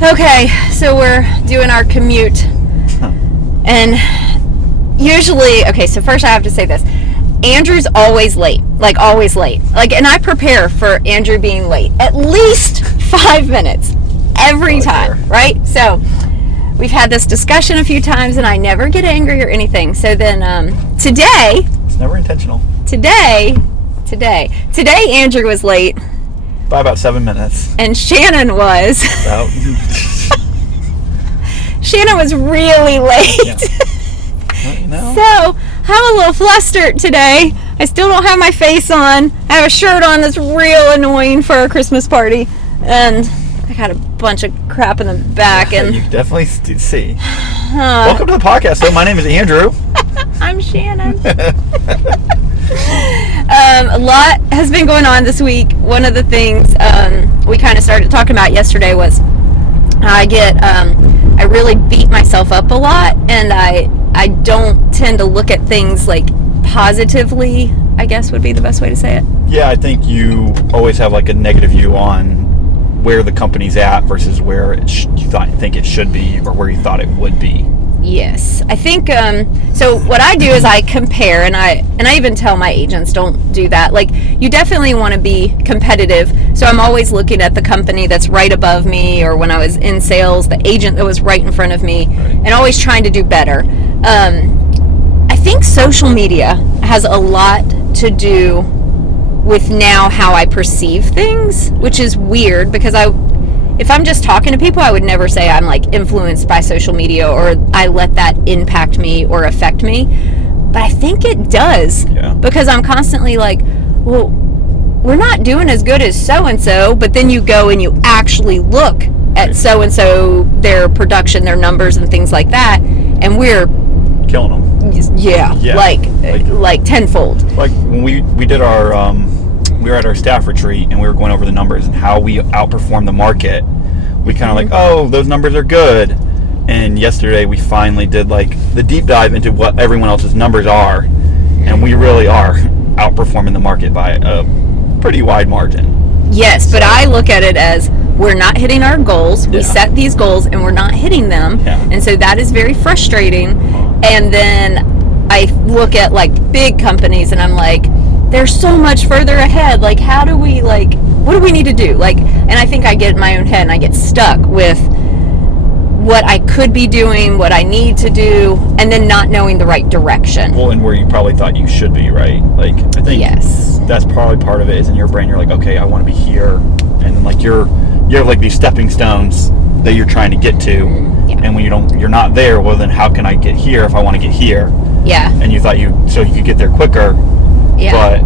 Okay, so we're doing our commute. And usually, so first I have to say this. Andrew's always late. Always late. And I prepare for Andrew being late. At least 5 minutes. Every time, right? So, we've had this discussion a few times, and I never get angry or anything. So then, today... It's never intentional. Today, Andrew was late. By about 7 minutes. And Shannon was. Shannon was really late. Yeah. Well, So, I'm a little flustered today. I still don't have my face on. I have a shirt on that's real annoying for our Christmas party. And I got a bunch of crap in the back. Yeah, and you can definitely see. Welcome to the podcast. So, my name is Andrew. I'm Shannon. A lot has been going on this week. One of the things we kind of started talking about yesterday was I really beat myself up a lot, and I don't tend to look at things positively, I guess would be the best way to say it. Yeah, I think you always have a negative view on where the company's at versus where you think it should be or where you thought it would be. Yes, I think so what I do is I compare, and I even tell my agents don't do that. You definitely want to be competitive, so I'm always looking at the company that's right above me, or when I was in sales, the agent that was right in front of me, and always trying to do better. I think social media has a lot to do with now how I perceive things, which is weird because if I'm just talking to people, I would never say I'm influenced by social media or I let that impact me or affect me. But I think it does. Yeah. Because I'm constantly well, we're not doing as good as so-and-so, but then you go and you actually look at so-and-so, their production, their numbers and things like that, and we're killing them. Yeah. Like tenfold. When we did our we were at our staff retreat and we were going over the numbers and how we outperform the market. We kind of those numbers are good. And yesterday we finally did the deep dive into what everyone else's numbers are, and we really are outperforming the market by a pretty wide margin. Yes, but I look at it as we're not hitting our goals. We set these goals and we're not hitting them. Yeah. And so that is very frustrating. And then I look at big companies and I'm they're so much further ahead. How do we what do we need to do? And I think I get in my own head and I get stuck with what I could be doing, what I need to do, and then not knowing the right direction. Well, and where you probably thought you should be, right? I think that's probably part of it is in your brain. You're okay, I want to be here. And then you have these stepping stones that you're trying to get to. Yeah. And when you're not there, well then how can I get here if I want to get here? Yeah. And you thought you could get there quicker. Yeah.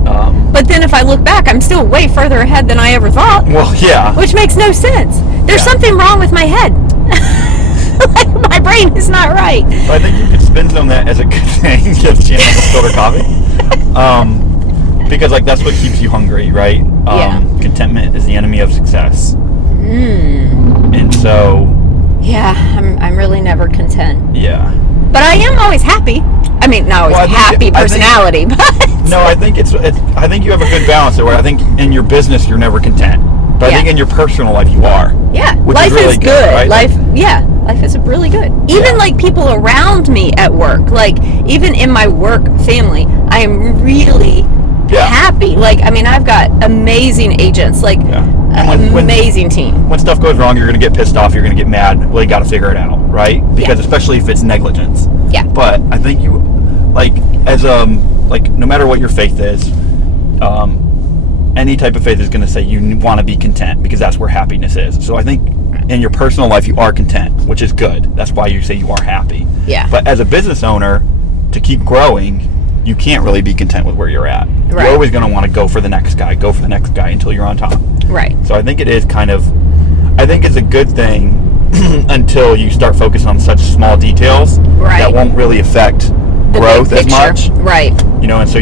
But then if I look back, I'm still way further ahead than I ever thought. Well, yeah. Which makes no sense. There's something wrong with my head. My brain is not right. But I think you could spin zone that as a good thing. Give Shannon a filter coffee. Because that's what keeps you hungry, right? Contentment is the enemy of success. And so. Yeah, I'm really never content. Yeah. But I am always happy. I mean, not always happy personality, but. No, I think I think you have a good balance there. Where I think in your business you're never content, but I think in your personal life you are. Yeah, life is really good. Right? Life is really good. Even people around me at work, even in my work family, I am really happy. I've got amazing agents, amazing team. When stuff goes wrong, you're going to get pissed off. You're going to get mad. Well, you got to figure it out, right? Because especially if it's negligence. Yeah. But I think you, as no matter what your faith is, any type of faith is going to say you want to be content because that's where happiness is. So I think in your personal life you are content, which is good. That's why you say you are happy. Yeah. But as a business owner, to keep growing, you can't really be content with where you're at. Right. You're always going to want to go for the next guy until you're on top. Right. So I think it is I think it's a good thing until you start focusing on such small details that won't really affect the growth as much. Right. And so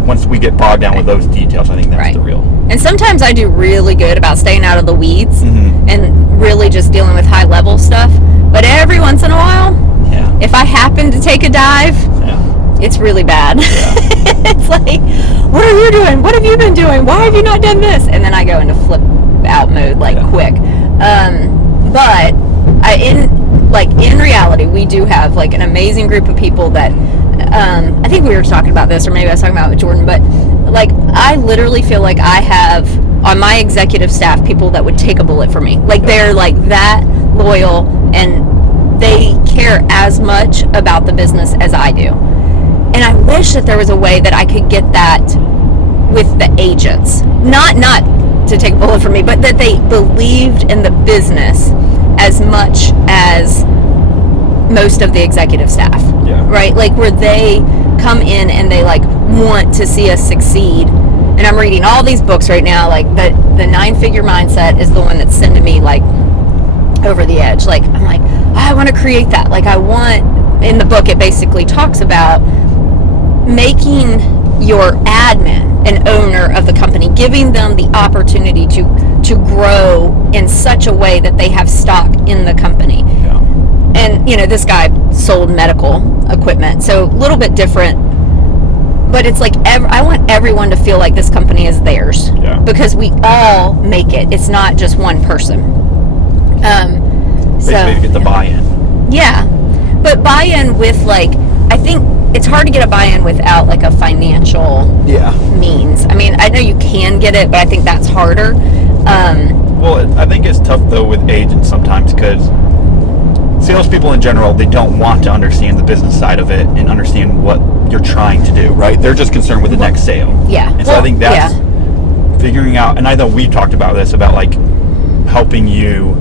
once we get bogged down with those details, I think that's the real. And sometimes I do really good about staying out of the weeds and really just dealing with high level stuff. But every once in a while, if I happen to take a dive, it's really bad. Yeah. It's what are you doing? What have you been doing? Why have you not done this? And then I go into flip out mode quick. But we do have like an amazing group of people that I think we were talking about this, or maybe I was talking about it with Jordan, but like I literally feel like I have on my executive staff people that would take a bullet for me. Like they're like that loyal, and they care as much about the business as I do. And I wish that there was a way that I could get that with the agents. Not to take a bullet for me, but that they believed in the business as much as most of the executive staff. Yeah. Right? Like where they come in and they like want to see us succeed. And I'm reading all these books right now, like the 9-figure mindset is the one that's sending me like over the edge. Like I'm like, I want to create that. Like I want, in the book it basically talks about making your admin an owner of the company, giving them the opportunity to grow in such a way that they have stock in the company. Yeah. And you know, this guy sold medical equipment, so a little bit different, but it's like I want everyone to feel like this company is theirs. Yeah. Because we all make it. It's not just one person. Basically to get the buy-in. Yeah, but buy-in with like, I think it's hard to get a buy-in without like a financial means. I mean, I know you can get it, but I think that's harder. Well, I think it's tough though with agents sometimes, because salespeople in general, they don't want to understand the business side of it and understand what you're trying to do, right? They're just concerned with the next sale. Yeah. And so I think that's figuring out, and I know we talked about this, about like helping you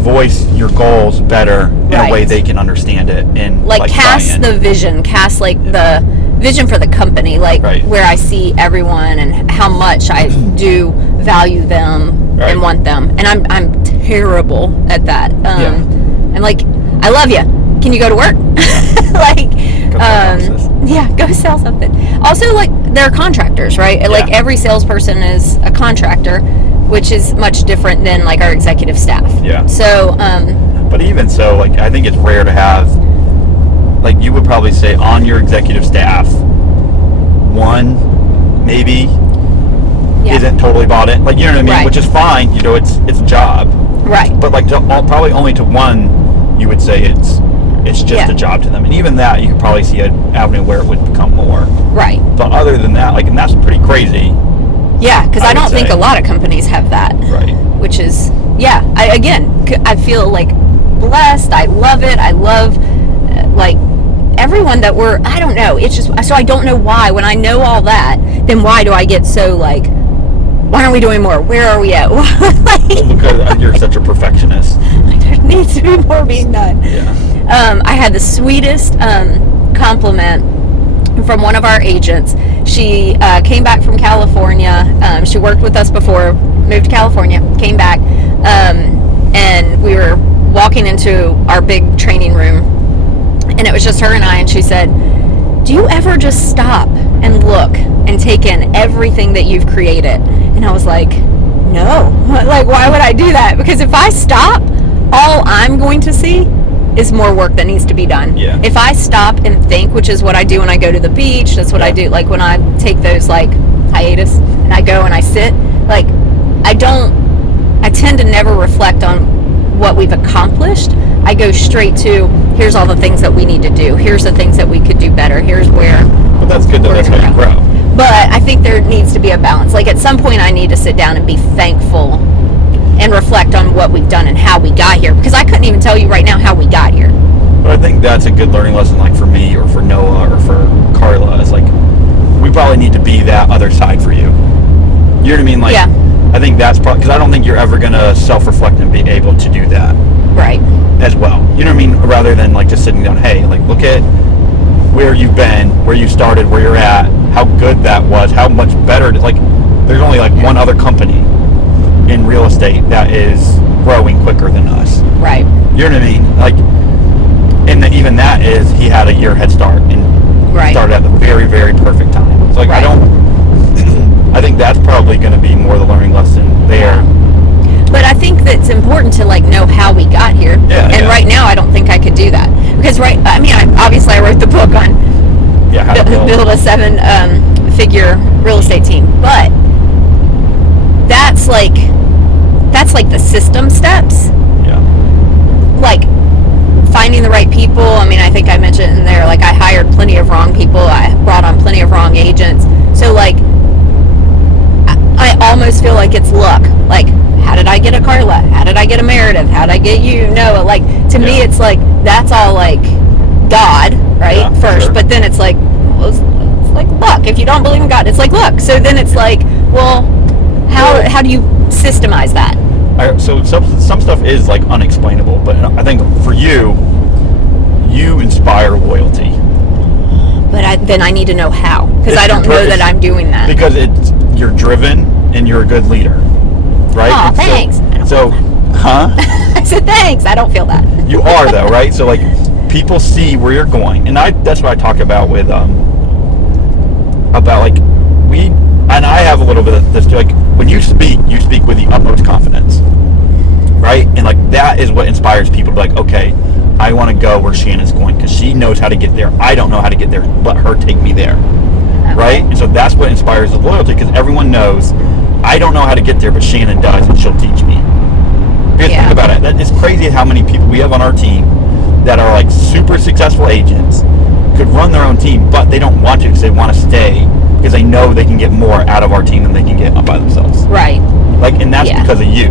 voice your goals better in a way they can understand it, and like cast the vision, cast like the vision for the company, like where I see everyone and how much I do value them and want them. And I'm terrible at that. I'm like, I love you. Can you go to work? Like, go sell something. Also, like, they're contractors, right? Like, every salesperson is a contractor, which is much different than, like, our executive staff. Yeah. So, but even so, like, I think it's rare to have, like, you would probably say on your executive staff, one, maybe, isn't totally bought in. Like, you know what I mean? Which is fine. You know, it's a job. Right. But, like, probably only to one, you would say it's just a job to them. And even that, you could probably see an avenue where it would become more. Right. But other than that, like, and that's pretty crazy. Yeah, because I don't think a lot of companies have that. Right. Which is, I feel like blessed. I love it. I love, like, everyone that I don't know. It's just, so I don't know why. When I know all that, then why do I get so, like, why aren't we doing more? Where are we at? Because you're such a perfectionist. There needs to be more being done. Yeah. I had the sweetest compliment from one of our agents. She came back from California. She worked with us before, moved to California, came back, and we were walking into our big training room, and it was just her and I, and she said, do you ever just stop and look and take in everything that you've created? And I was like, no. Like, why would I do that? Because if I stop, all I'm going to see is more work that needs to be done. Yeah. If I stop and think, which is what I do when I go to the beach, that's what I do, like when I take those like hiatus and I go and I sit, like I tend to never reflect on what we've accomplished. I go straight to, here's all the things that we need to do. Here's the things that we could do better. Here's where. But that's good though, that's how you grow. But I think there needs to be a balance. Like at some point I need to sit down and be thankful and reflect on what we've done and how we got here. Because I couldn't even tell you right now how we got here. But I think that's a good learning lesson, like for me or for Noah or for Carla. It's like, we probably need to be that other side for you. You know what I mean? Like, I think that's probably, because I don't think you're ever going to self-reflect and be able to do that. Right. As well. You know what I mean? Rather than like just sitting down, hey, like look at where you've been, where you started, where you're at, how good that was, how much better, like there's only like one other company in real estate that is growing quicker than us. Right. You know what I mean? Like, and then even that is, he had a year head start and started at the very, very perfect time. So like, I think that's probably going to be more the learning lesson there. But I think that it's important to like know how we got here. And right now I don't think I could do that. Because obviously I wrote the book on how to build a 7-figure real estate team. But that's like the system steps. Yeah. Like finding the right people. I'm I think I mentioned in there, like I hired plenty of wrong people. I brought on plenty of wrong agents. So like, I almost feel like it's luck. Like, how did I get a Carla? How did I get a Meredith? How did I get you, Noah? Like, to me, it's like, that's all like God, right? First. Sure. But then it's like, well, it's like luck. If you don't believe in God, it's like luck. So then it's like, well, how do you systemize that? So some stuff is like unexplainable, but I think for you inspire loyalty. But then I need to know how, because I don't know that I'm doing that. Because you're driven and you're a good leader, right? Oh, thanks. I said thanks. I don't feel that. You are though, right? So like, people see where you're going, and that's what I talk about with about like and I have a little bit of this too. Like, when you speak with the utmost confidence, right? And like, that is what inspires people to be like, okay, I want to go where Shannon's going because she knows how to get there. I don't know how to get there. Let her take me there, right? And so that's what inspires the loyalty, because everyone knows I don't know how to get there, but Shannon does, and she'll teach me. Because think about it. It's crazy how many people we have on our team that are like super successful agents, could run their own team, but they don't want to because they want to stay because they know they can get more out of our team than they can get by themselves. Right. Like, and that's because of you.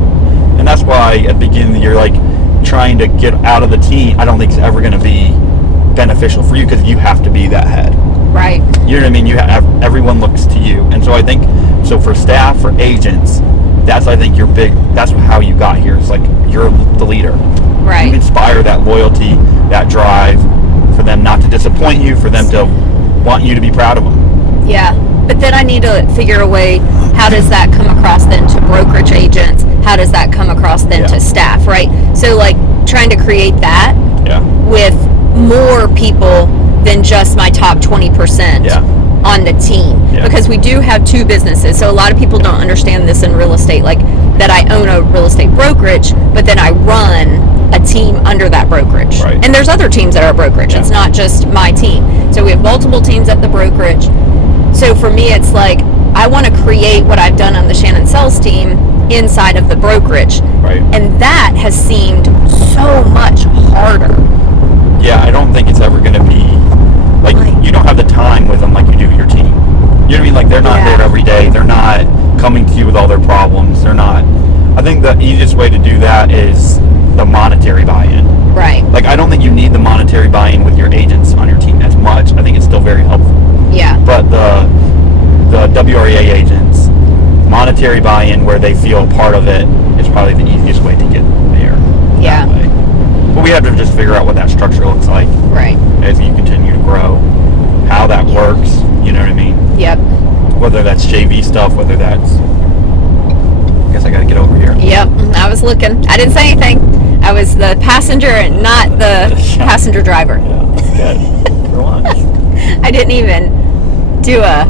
And that's why at the beginning of the year, like, trying to get out of the team, I don't think it's ever going to be beneficial for you, because you have to be that head. Right. You know what I mean? You have, everyone looks to you. And so I think, so for staff, for agents, that's, I think, that's how you got here. It's like, you're the leader. Right. You inspire that loyalty, that drive, for them not to disappoint you, for them to want you to be proud of them. Yeah. But then I need to figure a way, how does that come across then to brokerage agents? How does that come across then to staff, right? So like, trying to create that with more people than just my top 20% on the team. Because we do have two businesses. So a lot of people don't understand this in real estate, like that I own a real estate brokerage, but then I run a team under that brokerage. Right. And there's other teams that are brokerage. It's not just my team. So we have multiple teams at the brokerage. So for me, it's like, I want to create what I've done on the Shannon Sells team inside of the brokerage. Right. And that has seemed so much harder. Yeah, I don't think it's ever going to be, like, you don't have the time with them like you do with your team. You know what I mean? Like, they're not there every day. They're not coming to you with all their problems. They're not. I think the easiest way to do that is the monetary buy-in. Right. Like, I don't think you need the monetary buy-in with your agents on your team as much. I think it's still very helpful. Yeah. But the WREA agents, monetary buy-in where they feel part of it is probably the easiest way to get there. Yeah. That way. But we have to just figure out what that structure looks like. Right. As you continue to grow, how that works. You know what I mean? Yep. Whether that's JV stuff, whether that's. I guess I got to get over here. Yep. I was looking. I didn't say anything. I was the passenger and not the passenger driver. Yeah, that's good. For lunch. I didn't even do a.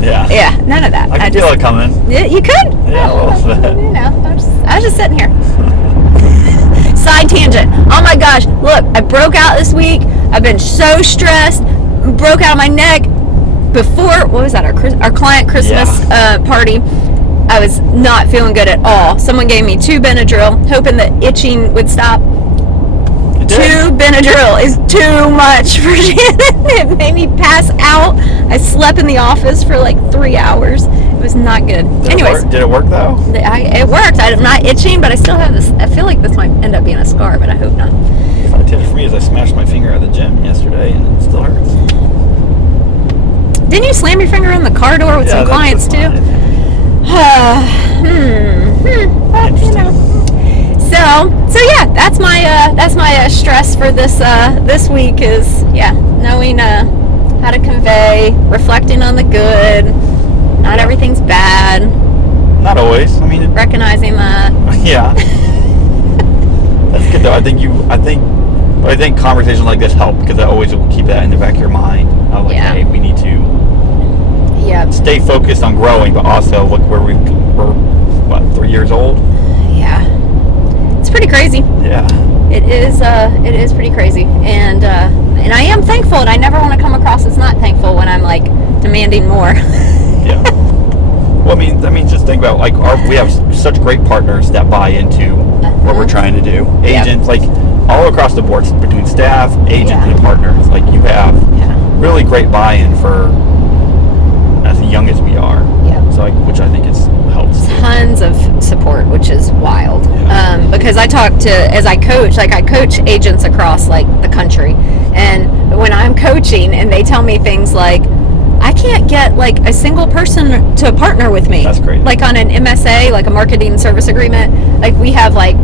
Yeah, none of that. I can feel it coming. Yeah, you could. Yeah, a little bit. You know, I was just sitting here. Side tangent. Oh my gosh! Look, I broke out this week. I've been so stressed. Broke out of my neck before. What was that? Our client Christmas party. I was not feeling good at all. Someone gave me 2 Benadryl, hoping that itching would stop. 2 Benadryl is too much for Shannon. It made me pass out. I slept in the office for like 3 hours. It was not good. Anyways, did it work though? It worked. I'm not itching, but I still have this. I feel like this might end up being a scar, but I hope not. The tip for me is I smashed my finger at the gym yesterday, and it still hurts. Didn't you slam your finger in the car door with some clients too? But, you know. So yeah, that's my stress for this week is knowing how to convey, reflecting on the good. Not everything's bad. Not always. I mean, recognizing that. Yeah. That's good though. I think conversations like this help, because I always will keep that in the back of your mind. Of like, hey, we need to stay focused on growing, but also look where we're 3 years old. Yeah. It's pretty crazy. Yeah. It is pretty crazy. And I am thankful, and I never want to come across as not thankful when I'm like demanding more. Yeah. Well, I mean, just think about, like, we have such great partners that buy into what we're trying to do. Agents, like, all across the board between staff, agents, Yeah. and partners. Like you have Yeah. really great buy-in for as young as we are. Yeah. So which I think helps. Tons of support, which is wild. Yeah. Because I coach agents across like the country, and when I'm coaching and they tell me things like, I can't get like a single person to partner with me. That's great. Like on an MSA, like a marketing service agreement, like we have like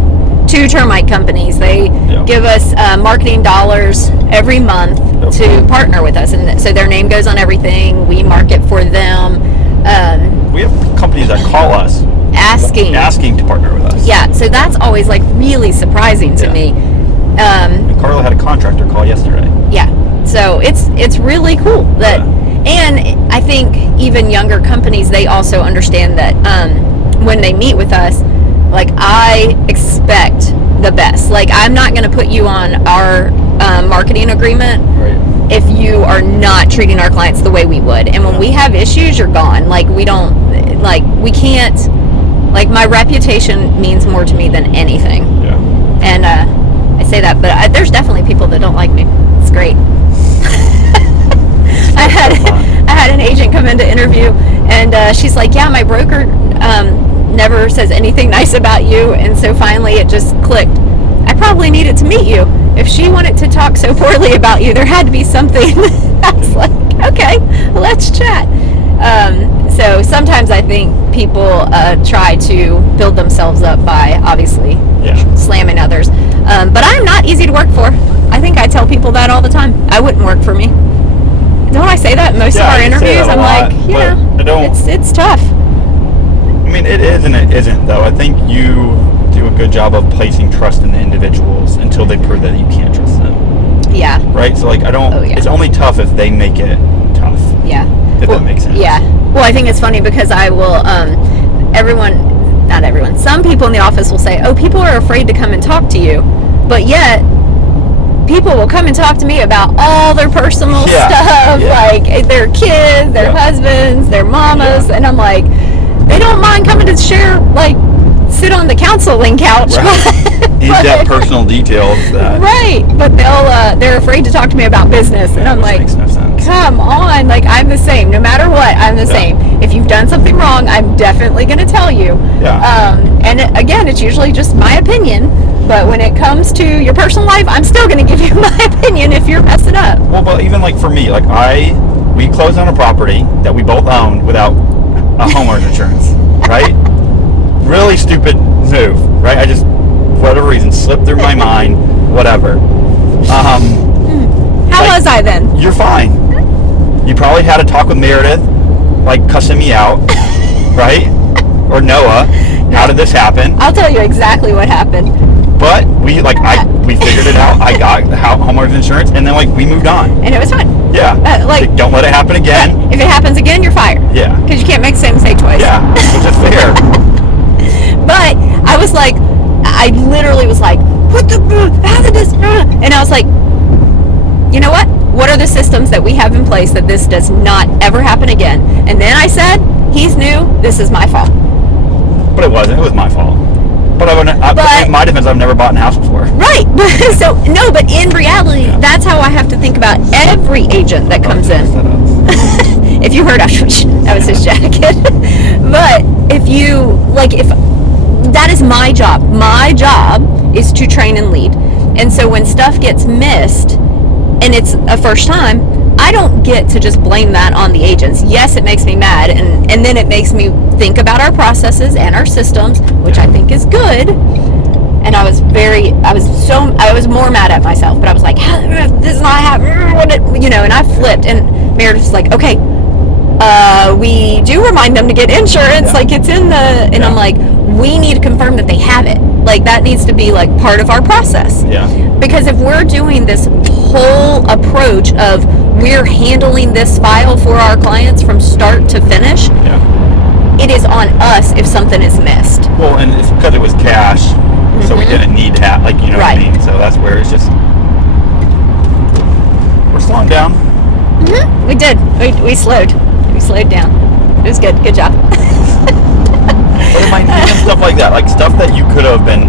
2 termite companies. They give us marketing dollars every month to partner with us, and so their name goes on everything. We market for them. We have companies that call us asking to partner with us. Yeah, so that's always like really surprising to me. And Carla had a contractor call yesterday. Yeah, so it's really cool that, and I think even younger companies, they also understand that when they meet with us, like I expect the best. Like I'm not going to put you on our marketing agreement if you are not treating our clients the way we would. And when we have issues, you're gone. Like we can't, like my reputation means more to me than anything. Yeah. And I say that, but there's definitely people that don't like me. It's great. I had an agent come in to interview, and she's like, yeah, my broker never says anything nice about you. And so finally it just clicked. I probably needed to meet you. If she wanted to talk so poorly about you, there had to be something. I was like, okay, let's chat. So sometimes I think people try to build themselves up by obviously slamming others. But I'm not easy to work for. I think I tell people that all the time. I wouldn't work for me. Don't I say that in most of our interviews? I'm like, it's tough. I mean, it is and it isn't, though. I think you do a good job of placing trust in the individuals until they prove that you can't trust them. Yeah. Right? So, like, it's only tough if they make it tough. Yeah. If that makes sense. Yeah. Well, I think it's funny because I will, not everyone, some people in the office will say, oh, people are afraid to come and talk to you. But yet, people will come and talk to me about all their personal stuff, like their kids, their husbands, their mamas, and I'm like, they don't mind coming to share, like, sit on the counseling couch. Right. In-depth personal details. Right, but they're afraid to talk to me about business, and I'm like, makes no sense. Come on, like I'm the same. No matter what, I'm the same. If you've done something wrong, I'm definitely going to tell you. Yeah. Again, it's usually just my opinion. But when it comes to your personal life, I'm still going to give you my opinion if you're messing up. Well, but even like for me, like we closed on a property that we both owned without a homeowner's insurance, right? Really stupid move, right? I just, for whatever reason, slipped through my mind, whatever. How was I then? You're fine. You probably had a talk with Meredith, like cussing me out, right? Or Noah. How did this happen? I'll tell you exactly what happened. But we figured it out. I got homeowner's insurance, and then we moved on. And it was fine. Yeah. Don't let it happen again. If it happens again, you're fired. Yeah. Because you can't make the same mistake twice. Yeah, which is fair. But I was like, I literally was like, how did this? And I was like, you know what? What are the systems that we have in place that this does not ever happen again? And then I said, he's new. This is my fault. But it wasn't. It was my fault. But in my defense, I've never bought a house before. Right. So, no, but in reality, that's how I have to think about every agent that comes in. If you heard, that was his jacket. But if that is my job. My job is to train and lead. And so when stuff gets missed, and it's a first time, I don't get to just blame that on the agents. Yes, it makes me mad, and then it makes me think about our processes and our systems, which I think is good. And I was more mad at myself, but I was like, this is not happening, and I flipped, and Meredith's like, okay, we do remind them to get insurance, like it's in the, and I'm like, we need to confirm that they have it. Like that needs to be like part of our process. Yeah. Because if we're doing this whole approach of we're handling this file for our clients from start to finish, it is on us if something is missed. Well, and it's because it was cash, so we didn't need to have, what I mean? So that's where it's just, we're slowing down. We did. We slowed. We slowed down. It was good. Good job. But it might even stuff like that, like stuff that you could have been,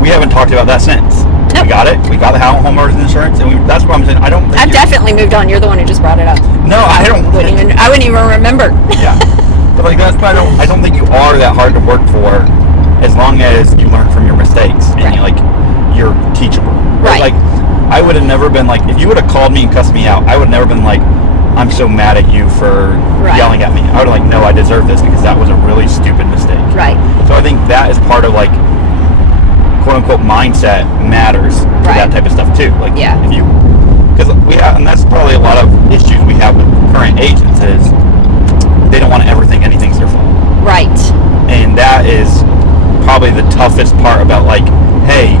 we haven't talked about that since. Nope. We got it. We got the homeowners insurance, and that's what I'm saying. I don't think I've you're- definitely moved on. You're the one who just brought it up. No, I don't. I wouldn't even remember. Yeah. But like that's why I don't think you are that hard to work for, as long as you learn from your mistakes and you're teachable. Right. Like I would have never been like, if you would have called me and cussed me out, I would have never been like, I'm so mad at you for Right. yelling at me. I would have like, no, I deserve this because that was a really stupid mistake. Right. So I think that is part of like quote unquote mindset matters to Right. that type of stuff too. Like Yeah. if you, because we have, and that's probably a lot of issues we have with current agents is they don't want everything, anything's their fault. Right. And that is probably the toughest part about like, hey,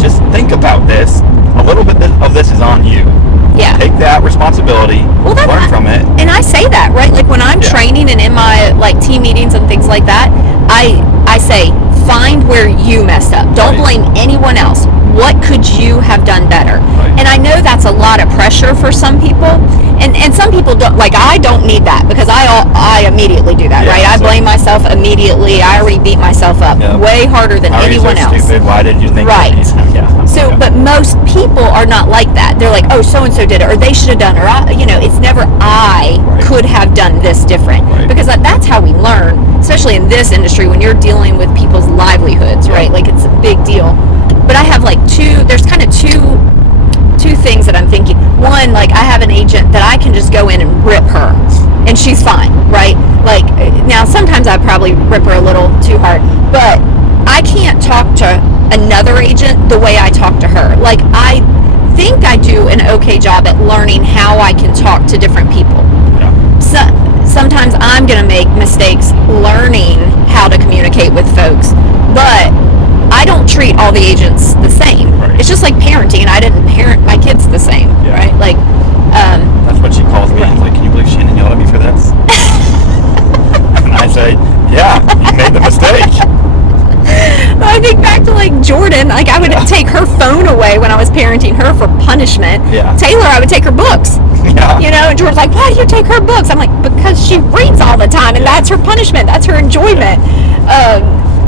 just think about this. A little bit of this is on you. Yeah. Take that responsibility, Well, that's learn from it. And I say that, right? Like when I'm Yeah. training and in my like team meetings and things like that, I say find where you messed up. Don't Right. blame anyone else. What could you have done better? Right. And I know that's a lot of pressure for some people, and some people don't. Like I don't need that because I immediately do that, Yeah, right? I so- blame myself immediately. I already beat myself up Yeah. way harder than How are you so anyone else. stupid? Why did you think Right. that? Yeah. So, Yeah. but most people are not like that. They're like, oh, so-and-so did it, or they should have done, or, it's never I Right. could have done this different. Right. Because that's how we learn, especially in this industry when you're dealing with people's livelihoods, Yeah. right? Like, it's a big deal. But I have like there's kind of two things that I'm thinking. One, like I have an agent that I can just go in and rip her and she's fine, right? Like now sometimes I probably rip her a little too hard, but I can't talk to another agent the way I talk to her. Like I think I do an okay job at learning how I can talk to different people. Yeah. So, sometimes I'm going to make mistakes learning how to communicate with folks, but I don't treat all the agents the same. Right. It's just like parenting. I didn't parent my kids the same, Yeah. right? Like, That's what she calls me. Right. She's like, can you believe Shannon yelled at me for this? And I say, yeah, you made the mistake. I think back to like Jordan. Like I would take her phone away when I was parenting her for punishment. Yeah. Taylor, I would take her books. Yeah. You know, and Jordan's like, why do you take her books? I'm like, because she reads all the time, and Yeah. that's her punishment. That's her enjoyment.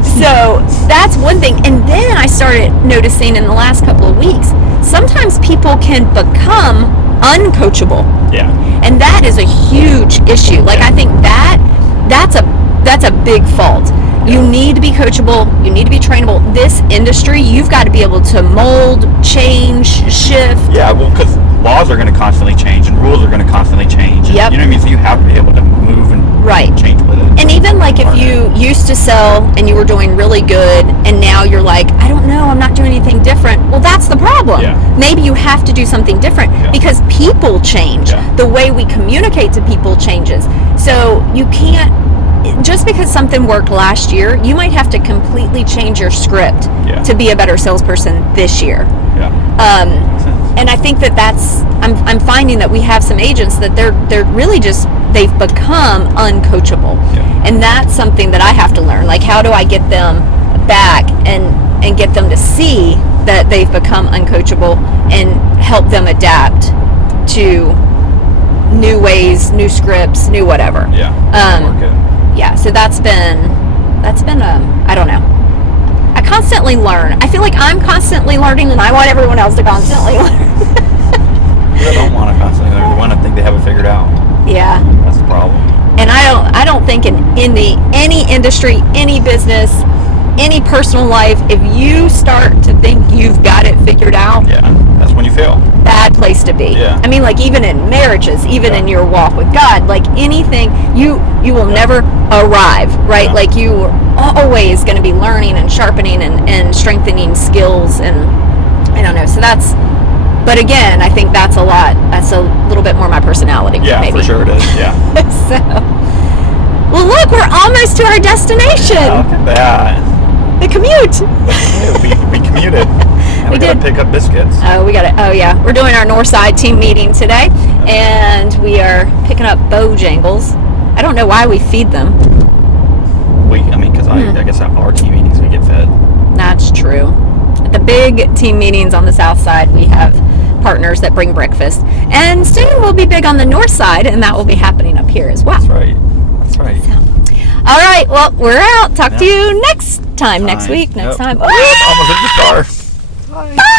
So that's one thing. And then I started noticing in the last couple of weeks, sometimes people can become uncoachable. Yeah. And that is a huge issue. Like Yeah. I think that's a big fault. You need to be coachable. You need to be trainable. This industry, you've got to be able to mold, change, shift. Yeah, well, because laws are going to constantly change and rules are going to constantly change. Yep. You know what I mean? So you have to be able to move and Right. change with it. And even like if you used to sell and you were doing really good and now you're like, I don't know, I'm not doing anything different. Well, that's the problem. Yeah. Maybe you have to do something different Yeah. because people change. Yeah. The way we communicate to people changes. So you can't, just because something worked last year, you might have to completely change your script Yeah. to be a better salesperson this year. Yeah. Makes sense. And I think I'm finding that we have some agents that they're really just, they've become uncoachable. Yeah. And that's something that I have to learn. Like, how do I get them back and get them to see that they've become uncoachable and help them adapt to new ways, new scripts, new whatever. Yeah. Work it. Yeah, so that's been I don't know. I constantly learn. I feel like I'm constantly learning and I want everyone else to constantly learn. People don't want to constantly learn. They want to think they have it figured out. Yeah. That's the problem. And I don't think in any industry, any business, any personal life, if you start to think you've got it figured out, Yeah. That's when you fail. bad place to be. Yeah. I mean, like even in marriages, even Yeah. in your walk with God, like anything, you will never arrive, right? Yeah. Like you are always going to be learning and sharpening and strengthening skills, and I don't know. So but again, I think that's a little bit more my personality. Yeah, maybe. for sure it is. Yeah. So, well, look, we're almost to our destination. Look at that. The commute. Yeah, we commuted. And We we gotta did. pick up biscuits. Oh, we got it. Oh, yeah. We're doing our Northside team meeting today, and we are picking up Bojangles. I don't know why we feed them. Because I guess at our team meetings we get fed. That's true. At the big team meetings on the south side, we have partners that bring breakfast. And soon we'll be big on the north side, and that will be happening up here as well. That's right. That's right. All right. Well, we're out. Talk to you next time, next Time. week, next Yep. time. Almost hit the star. Bye.